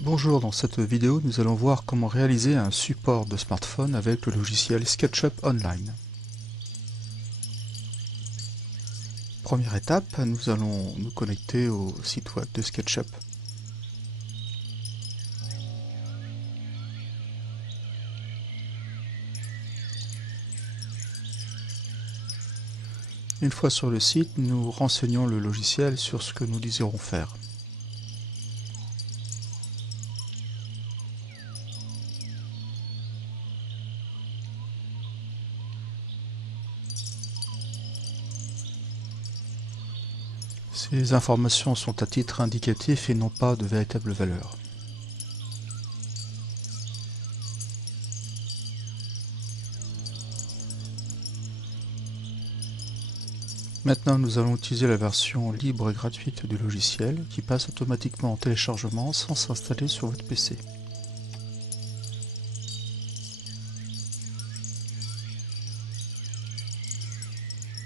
Bonjour, dans cette vidéo nous allons voir comment réaliser un support de smartphone avec le logiciel SketchUp Online. Première étape, nous allons nous connecter au site web de SketchUp. Une fois sur le site, nous renseignons le logiciel sur ce que nous désirons faire. Ces informations sont à titre indicatif et non pas de véritable valeur. Maintenant, nous allons utiliser la version libre et gratuite du logiciel qui passe automatiquement en téléchargement sans s'installer sur votre PC.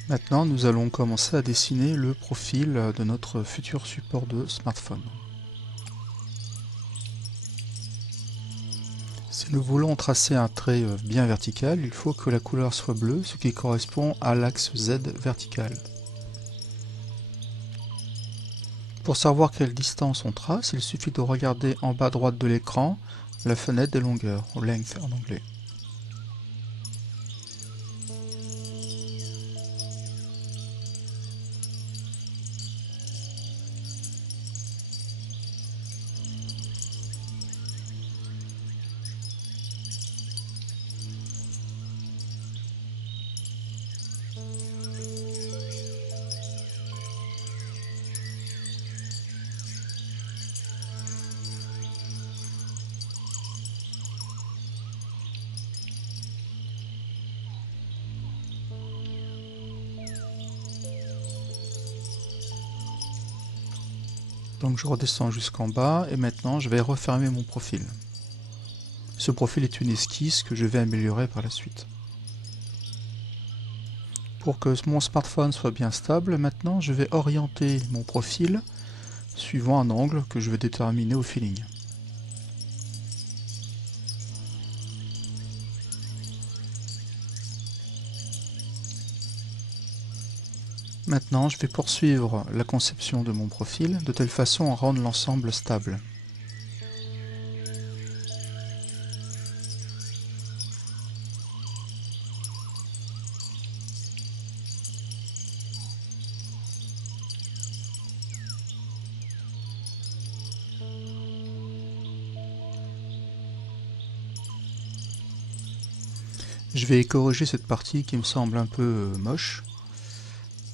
Maintenant, nous allons commencer à dessiner le profil de notre futur support de smartphone. Si nous voulons tracer un trait bien vertical, il faut que la couleur soit bleue, ce qui correspond à l'axe Z vertical. Pour savoir quelle distance on trace, il suffit de regarder en bas à droite de l'écran la fenêtre des longueurs, ou length en anglais. Donc je redescends jusqu'en bas et maintenant je vais refermer mon profil. Ce profil est une esquisse que je vais améliorer par la suite. Pour que mon smartphone soit bien stable, maintenant je vais orienter mon profil suivant un angle que je vais déterminer au feeling. Maintenant, je vais poursuivre la conception de mon profil de telle façon à rendre l'ensemble stable. Je vais corriger cette partie qui me semble un peu moche.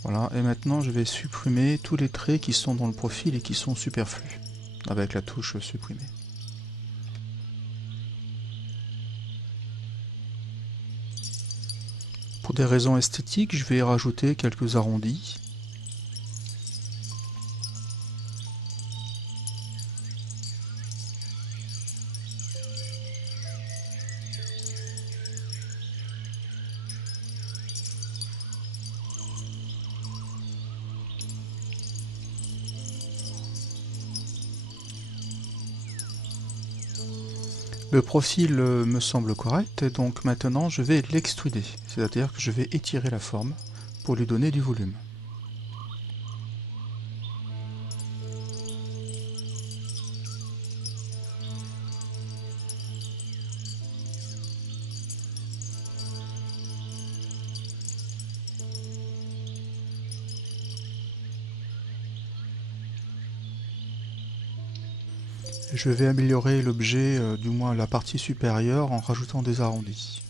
Voilà, et maintenant je vais supprimer tous les traits qui sont dans le profil et qui sont superflus, avec la touche supprimer. Pour des raisons esthétiques, je vais rajouter quelques arrondis. Le profil me semble correct, donc maintenant je vais l'extruder, c'est-à-dire que je vais étirer la forme pour lui donner du volume. Je vais améliorer l'objet, du moins la partie supérieure, en rajoutant des arrondis.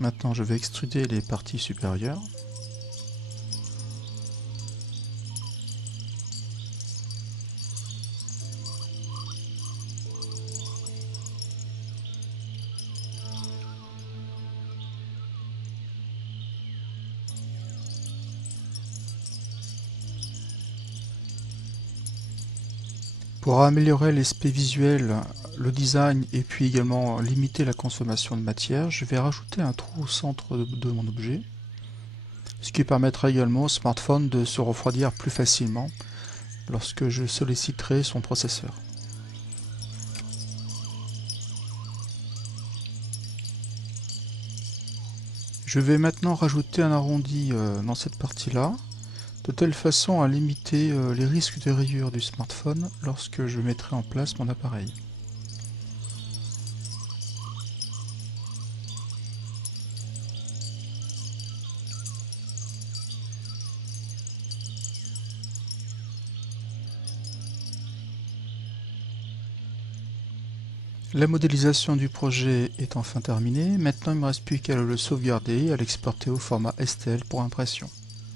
Maintenant je vais extruder les parties supérieures. Pour améliorer l'aspect visuel le design et puis également limiter la consommation de matière, je vais rajouter un trou au centre de mon objet, ce qui permettra également au smartphone de se refroidir plus facilement lorsque je solliciterai son processeur. Je vais maintenant rajouter un arrondi dans cette partie-là, de telle façon à limiter les risques de rayures du smartphone lorsque je mettrai en place mon appareil. La modélisation du projet est enfin terminée, maintenant il ne me reste plus qu'à le sauvegarder et à l'exporter au format STL pour impression.